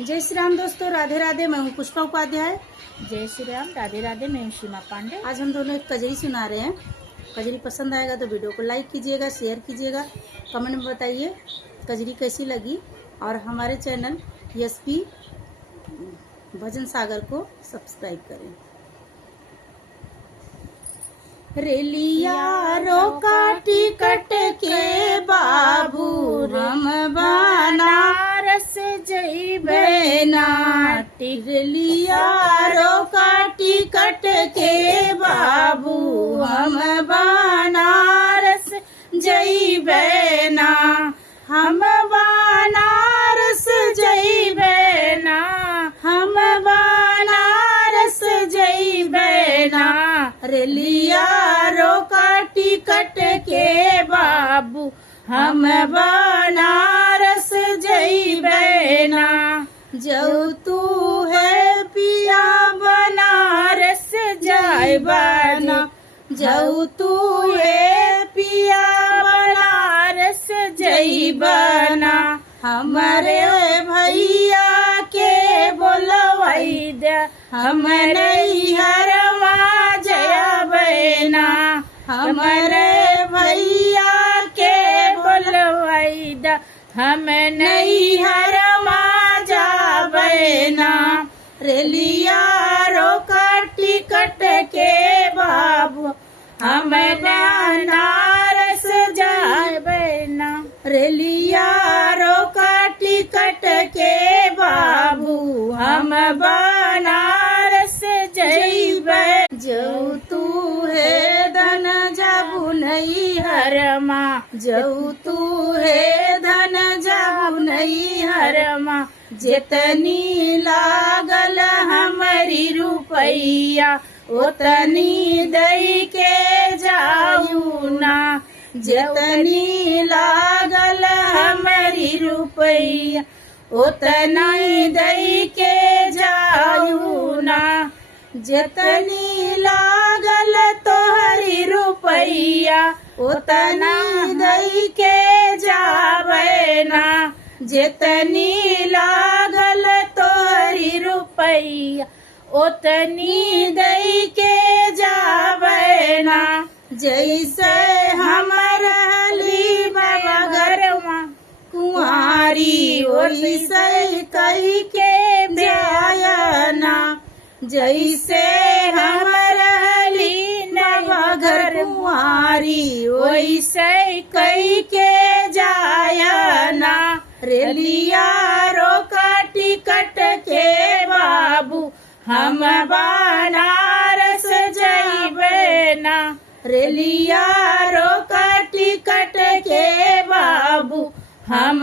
जय श्री राम दोस्तों, राधे राधे। मैं हूँ पुष्पा उपाध्याय। जय श्री राम, राधे राधे। मैं हूँ सीमा पांडे। आज हम दोनों एक कजरी सुना रहे हैं। कजरी पसंद आएगा तो वीडियो को लाइक कीजिएगा, शेयर कीजिएगा, कमेंट में बताइए कजरी कैसी लगी। और हमारे चैनल एसपी भजन सागर को सब्सक्राइब करें। रेलिया रोका टिकट के बाबू, हम बनारस जइबे ना। रेलिया रोका टिकट के बाबू, हम बनारस जइबे ना। हम बनारस जइबे ना, हम बनारस जइबे ना। रेलिया रोका टिकट के बाबू, हम बनारस जइबे ना। जऊ तू है पिया बनारस जाइबा ना। जऊ तू है पिया बनारस जइबा ना। हमारे भैया के बोलवाई दे, हम नैहरवा जइबे ना। हमारे भैया के बोलवाई दे, हम नैहरवा जइबे ना। रेलिया रोका टिकट के बाबू, हम बनारस जइबे ना। रेलिया रोका टिकट के बाबू, हम बनारस जइबे। जऊ तू है धन जाबू नैहरमा, जऊ तू है धन जाबू नैहरमा। जितनी लागल हमारी रुपैया, उतनी दई के जाऊ ना। जितनी लागल हमारी रुपैया, उतना दई के जाऊ ना। जितनी लागल तोहरी रुपैया, उतना दई के जावे ना। जितनी लागल तोहरी रुपैया, उतनी दई के जावे ना। जैसे हम रहली बाबा घरवा कुंवारी, वैसे कही के जायना। जैसे हम रहली बाबा घर कुंवारी, वैसे कही के जायना। रेलिया रोका टिकट के बाबू, हम बनारस जइबे ना। रेलिया रोका टिकट के बाबू, हम